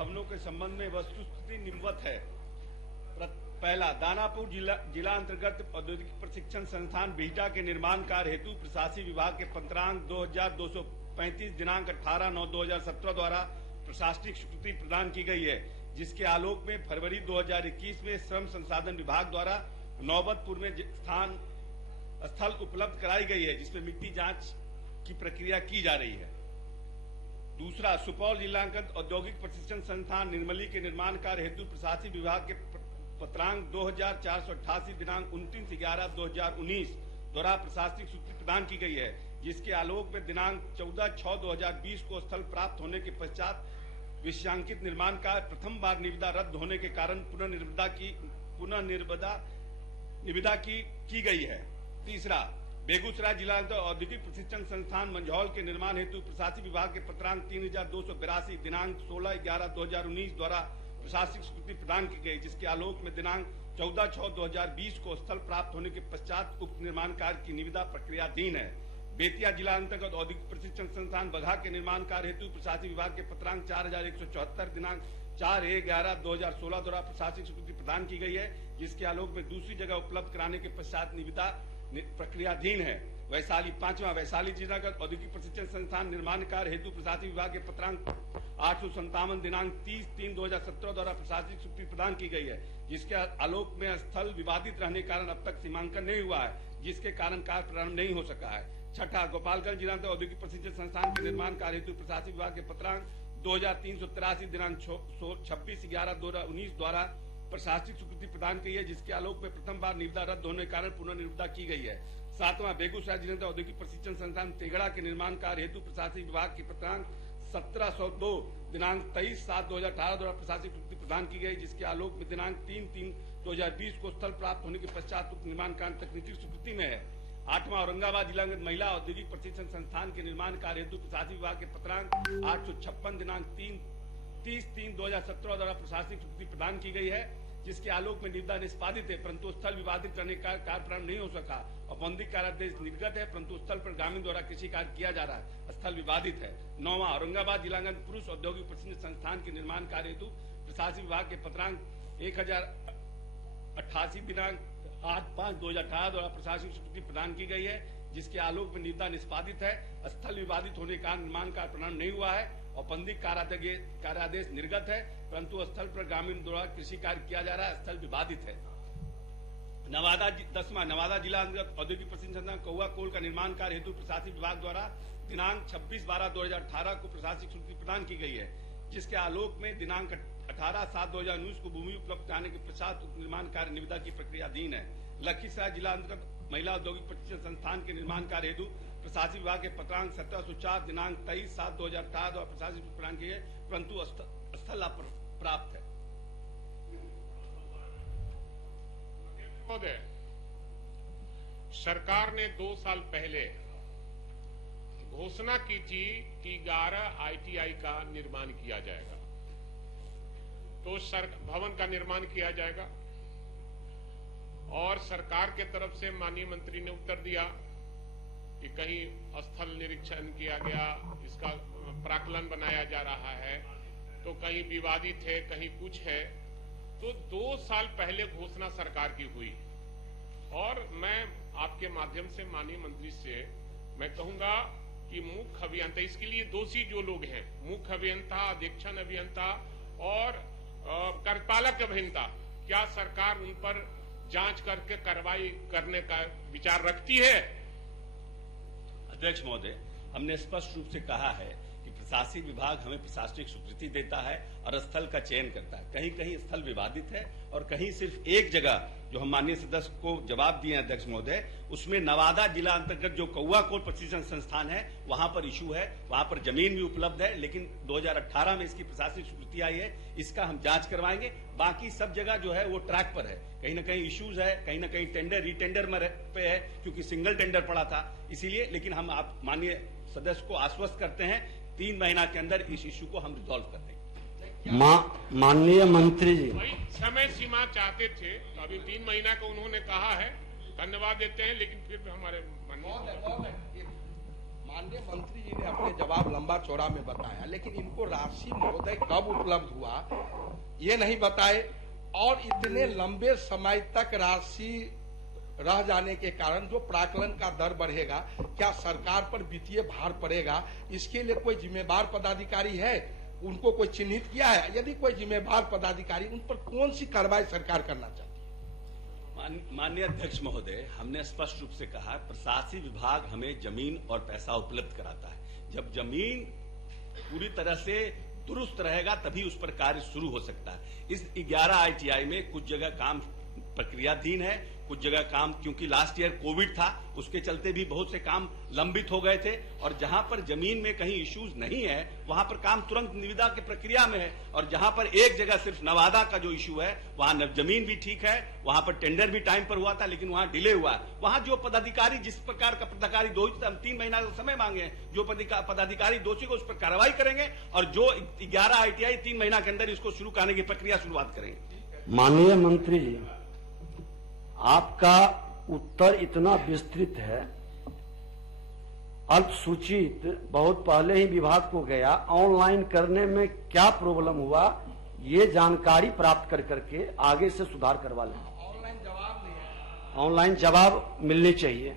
भवनों के संबंध में वस्तुस्थिति निम्नवत है। पहला, दानापुर जिला अंतर्गत औद्योगिक प्रशिक्षण संस्थान बिहटा के निर्माण कार्य हेतु प्रशासनिक विभाग के पत्रांक 2235 दिनांक 18/9/2017 द्वारा प्रशासनिक स्वीकृति प्रदान की गई है, जिसके आलोक में फरवरी 2021 में श्रम संसाधन विभाग द्वारा नौबतपुर में स्थल उपलब्ध कराई गई है, जिसमें मिट्टी जांच की प्रक्रिया की जा रही है। दूसरा, सुपौल जिलांतर्गत औद्योगिक प्रशिक्षण संस्थान निर्मली के निर्माण कार्य हेतु प्रशासनिक विभाग के पत्रांक 2488 दिनांक 29/11/2019 द्वारा प्रशासनिक स्वीकृति प्रदान की गई है, जिसके आलोक में दिनांक 14/6/2020 को स्थल प्राप्त होने के पश्चात विषयांकित निर्माण कार्य प्रथम बार निविदा रद्द होने के कारण निविदा की गई है। तीसरा, बेगूसराय जिला औद्योगिक प्रशिक्षण संस्थान मंझौल के निर्माण हेतु प्रशासनिक विभाग के पत्रांक 3282 दिनांक 16/11/2019 द्वारा प्रशासनिक स्वीकृति प्रदान की गई, जिसके आलोक में दिनांक 14/6/2020 को स्थल प्राप्त होने के पश्चात उक्त निर्माण कार्य की निविदा प्रक्रियाधीन है। बेतिया जिला अंतर्गत औद्योगिक प्रशिक्षण संस्थान बगहा के निर्माण कार्य हेतु प्रशासनिक विभाग के पत्रांक 4174 दिनांक 4/11/2016 द्वारा प्रशासनिक स्वीकृति प्रदान की गई है, जिसके आलोक में दूसरी जगह उपलब्ध कराने के पश्चात निविदा प्रक्रियाधीन है। वैशाली, पांचवा, वैशाली जिला का औद्योगिक प्रशिक्षण संस्थान निर्माण कार्य हेतु प्रशासनिक विभाग के पत्रांक 857 दिनांक 30/3/2017 द्वारा प्रशासनिक स्वीकृति प्रदान की गई है, जिसके आलोक में स्थल विवादित रहने के कारण अब तक सीमांकन नहीं हुआ है, जिसके कारण कार्य प्रारंभ नहीं हो सका है। छठा, गोपालगंज जिला औद्योगिक प्रशिक्षण संस्थान के निर्माण कार्य हेतु प्रशासनिक विभाग के पत्रांक 2383 दिनांक 26/11/2019 द्वारा प्रशासनिक स्वीकृति प्रदान की है, जिसके आलोक में प्रथम बार निविदा रद्द होने के कारण पुनर्निविदा की गई है। सातवां, बेगूसराय जिला औद्योगिक प्रशिक्षण संस्थान तेगड़ा के निर्माण कार्य हेतु प्रशासनिक विभाग के पत्रांक 1702 दिनांक 23/7/2018 द्वारा प्रशासनिक स्वीकृति प्रदान की गई, जिसके आलोक में दिनांक 3/3/2020 को स्थल प्राप्त होने के पश्चात उक्त निर्माण कार्य तकनीकी स्वीकृति में है। आठवां, औरंगाबाद जिला महिला औद्योगिक प्रशिक्षण संस्थान के निर्माण कार्य हेतु प्रशासनिक विभाग के पत्रांक 856 दिनांक 30/3/2017 द्वारा प्रशासनिक स्वीकृति प्रदान की गई है, जिसके आलोक में निविदा निष्पादित है, परंतु स्थल विवादित रहने का कार्य प्रारंभ नहीं हो सका। औपबंधिक कार्यादेश निर्गत है, परंतु स्थल पर ग्रामीण द्वारा कृषि कार्य किया जा रहा है, स्थल विवादित है। नौवां, औरंगाबाद जिला पुरुष औद्योगिक प्रशिक्षण संस्थान के निर्माण कार्य हेतु प्रशासनिक विभाग के पत्रांक 1088 दिनांक 8/5/2018 द्वारा प्रशासनिक स्वीकृति प्रदान की गई है, जिसके आलोक में निविदा निष्पादित है, स्थल विवादित होने के कारण निर्माण कार्य प्रारंभ नहीं हुआ है। औपबंधिक कार्यादेश निर्गत है, परंतु स्थल पर ग्रामीण द्वारा कृषि कार्य किया जा रहा है, स्थल विवादित है। दसवां, नवादा जिला अंतर्गत औद्योगिक प्रशिक्षण संस्थान कौआ कोल का निर्माण कार्य हेतु प्रशासनिक विभाग द्वारा दिनांक 26/12/2018 को प्रशासनिक स्वीकृति प्रदान की गई है, जिसके आलोक में दिनांक 18/7/2019 को भूमि उपलब्ध कराने के पश्चात निर्माण कार्य निविदा की प्रक्रियाधीन है। लखीसराय जिला अंतर्गत महिला औद्योगिक प्रशिक्षण संस्थान के निर्माण कार्य हेतु प्रशासनिक विभाग के पत्रांक 1704 दिनांक 23/7/2018 द्वारा प्रशासनिक प्रदान की है, परंतु स्थल प्राप्त है। सरकार ने 2 साल पहले घोषणा की थी कि 11 ITI का निर्माण किया जाएगा, तो भवन का निर्माण किया जाएगा, और सरकार के तरफ से माननीय मंत्री ने उत्तर दिया कि कहीं स्थल निरीक्षण किया गया, इसका प्राक्कलन बनाया जा रहा है, तो कहीं विवादित है, कहीं कुछ है। तो 2 साल पहले घोषणा सरकार की हुई, और मैं आपके माध्यम से माननीय मंत्री से मैं कहूंगा कि मुख्य अभियंता, इसके लिए दोषी जो लोग हैं, मुख्य अभियंता, अधीक्षण अभियंता और कार्यपालक अभियंता, क्या सरकार उन पर जांच करके कार्रवाई करने का विचार रखती है? अध्यक्ष महोदय, हमने स्पष्ट रूप से कहा है कि प्रशासनिक विभाग हमें प्रशासनिक स्वीकृति देता है और स्थल का चयन करता है। कहीं कहीं स्थल विवादित है और कहीं सिर्फ एक जगह, जो हम माननीय सदस्य को जवाब दिए अध्यक्ष महोदय, उसमें नवादा जिला अंतर्गत जो कौआ कोल प्रशिक्षण संस्थान है, वहां पर इशू है, वहां पर जमीन भी उपलब्ध है, लेकिन 2018 में इसकी प्रशासनिक स्वीकृति आई है, इसका हम जांच करवाएंगे। बाकी सब जगह जो है वो ट्रैक पर है, कहीं ना कहीं इश्यूज है, कहीं ना कहीं टेंडर रिटेंडर में पे है, क्योंकि सिंगल टेंडर पड़ा था, इसीलिए। लेकिन हम आप माननीय सदस्य को आश्वस्त करते हैं 3 महीना के अंदर इस इश्यू को हम रिजॉल्व कर देंगे। माननीय मंत्री जी, समय सीमा चाहते थे, तो अभी 3 महीना का उन्होंने कहा है, धन्यवाद देते हैं, लेकिन फिर हमारे माननीय मंत्री जी ने अपने जवाब लंबा चौड़ा में बताया, लेकिन इनको राशि महोदय कब उपलब्ध हुआ ये नहीं बताए, और इतने लंबे समय तक राशि रह जाने के कारण जो प्राक्कलन का दर बढ़ेगा, क्या सरकार पर वित्तीय भार पड़ेगा? इसके लिए कोई जिम्मेदार पदाधिकारी है? उनको कोई चिन्हित किया है? यदि कोई जिम्मेदार पदाधिकारी, उन पर कौन सी कार्रवाई सरकार करना चाहती है? माननीय अध्यक्ष महोदय, हमने स्पष्ट रूप से कहा प्रशासनिक विभाग हमें जमीन और पैसा उपलब्ध कराता है। जब जमीन पूरी तरह से दुरुस्त रहेगा तभी उस पर कार्य शुरू हो सकता है। इस 11 ITI में कुछ जगह काम प्रक्रियाधीन है, कुछ जगह काम, क्योंकि लास्ट ईयर कोविड था उसके चलते भी बहुत से काम लंबित हो गए थे, और जहां पर जमीन में कहीं इश्यूज नहीं है वहां पर काम तुरंत निविदा की प्रक्रिया में है, और जहां पर एक जगह सिर्फ नवादा का जो इश्यू है वहां जमीन भी ठीक है, वहां पर टेंडर भी टाइम पर हुआ था लेकिन वहां डिले हुआ। वहां जो पदाधिकारी जिस प्रकार का पदाधिकारी दोषी, हम 3 महीना का समय मांगे हैं, जो पदाधिकारी दोषी को उस पर कार्रवाई करेंगे, और जो 11 ITI 3 महीना के अंदर इसको शुरू करने की प्रक्रिया शुरुआत करेंगे। माननीय मंत्री जी, आपका उत्तर इतना विस्तृत है, अल्पसूचित बहुत पहले ही विभाग को गया, ऑनलाइन करने में क्या प्रॉब्लम हुआ ये जानकारी प्राप्त कर करके आगे से सुधार करवा लें। ऑनलाइन जवाब नहीं है। ऑनलाइन जवाब मिलनी चाहिए।